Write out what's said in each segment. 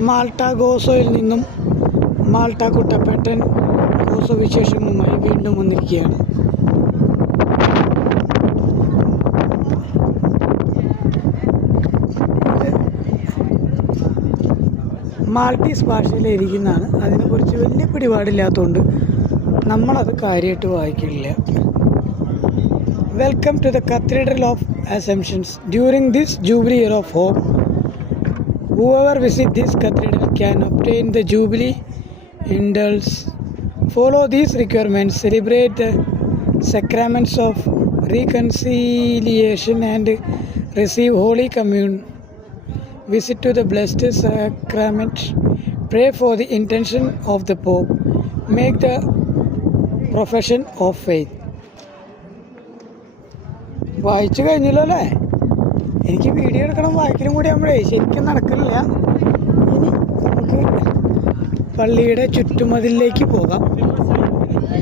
Malta ഗോസോയിൽ നിന്നും Malta കുട്ടപ്പേട്ടൻ Gozo വിശേഷങ്ങളുമായി വീണ്ടും വന്നിരിക്കുകയാണ്. മാൾട്ടീസ് ഭാഷയിൽ ഇരിക്കുന്നതാണ്. അതിനെക്കുറിച്ച് വലിയ പിടിപാടില്ലാത്തതുകൊണ്ട് നമ്മളത് കാര്യമായിട്ട് വായിക്കില്ല. Welcome to the cathedral of assumptions during this jubilee year of hope Whoever visit this cathedral can obtain the Jubilee indulge. Follow these requirements, celebrate the sacraments of reconciliation and receive Holy Communion. Visit to the Blessed Sacrament. Pray for the intention of the Pope. Make the profession of faith. വായിച്ചു കഴിഞ്ഞല്ലോ അല്ലേ എനിക്ക് video എടുക്കണം വായിക്കലും കൂടി ആകുമ്പോഴേ ശരിക്കും നടക്കില്ല. ഇനി നമുക്ക് പള്ളിയുടെ ചുറ്റുമതിലേക്ക് പോകാം.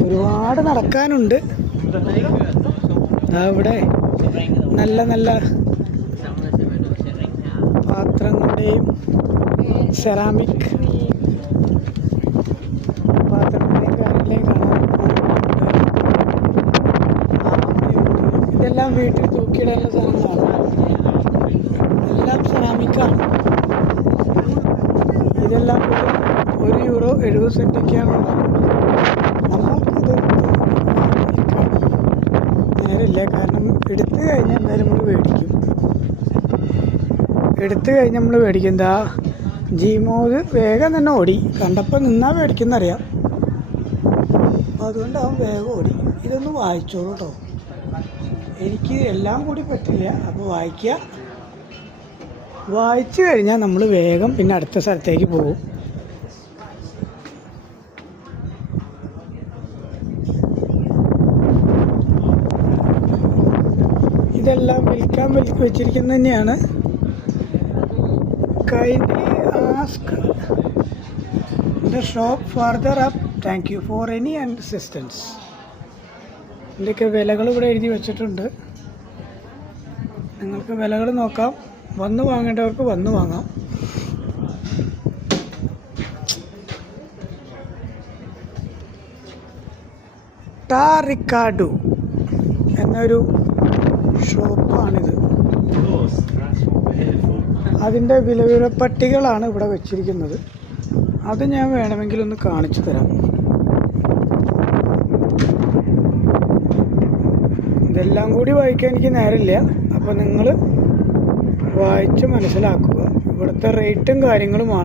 ഒരുപാട് നടക്കാനുണ്ട്. അവിടെ നല്ല നല്ല പാത്രങ്ങളുടെയും സെറാമിക് ഇതെല്ലാം വീട്ടിൽ തൂക്കിയിടാനുള്ള സാധനങ്ങളാണ് എല്ലാം സെറാമിക്കാണ് ഇതെല്ലാം ഒരു യൂറോ എഴുപത് സെന്റൊക്കെയാണുള്ളത് നമ്മൾക്കിത്. നേരില്ല കാരണം എടുത്തു കഴിഞ്ഞാൽ എന്തായാലും നമ്മൾ മേടിക്കും. എടുത്തു കഴിഞ്ഞാൽ നമ്മൾ മേടിക്കും. എന്താ? ജീമോത് വേഗം തന്നെ ഓടി. കണ്ടപ്പോൾ നിന്നാ മേടിക്കുന്നറിയാം അതുകൊണ്ട് അവൻ വേഗം ഓടി. ഇതൊന്ന് വായിച്ചോളൂ കേട്ടോ എനിക്ക് എല്ലാം കൂടി പറ്റില്ല. അപ്പോൾ വായിക്കുക വായിച്ചു കഴിഞ്ഞാൽ നമ്മൾ വേഗം പിന്നെ അടുത്ത സ്ഥലത്തേക്ക് പോകും. ഇതെല്ലാം വിൽക്കാൻ വിൽക്കി വെച്ചിരിക്കുന്നത് തന്നെയാണ്. Kindly ask the shop further up. Thank you for any assistance ഇതിന്റെയൊക്കെ വിലകൾ ഇവിടെ എഴുതി വെച്ചിട്ടുണ്ട്. നിങ്ങൾക്ക് വിലകൾ നോക്കാം. വന്ന് വാങ്ങേണ്ടവർക്ക് വന്ന് വാങ്ങാം. ടാറിക്കാഡു എന്നൊരു ഷോപ്പാണിത്. അതിന്റെ വിലവില പട്ടികളാണ് ഇവിടെ വെച്ചിരിക്കുന്നത്. അത് ഞാൻ വേണമെങ്കിൽ ഒന്ന് കാണിച്ചു തരാം. ഇതെല്ലാം കൂടി വായിക്കാൻ എനിക്ക് നേരമില്ല. അപ്പോൾ നിങ്ങൾ വായിച്ച് മനസ്സിലാക്കുക. ഇവിടുത്തെ റേറ്റും കാര്യങ്ങളുമാണ്.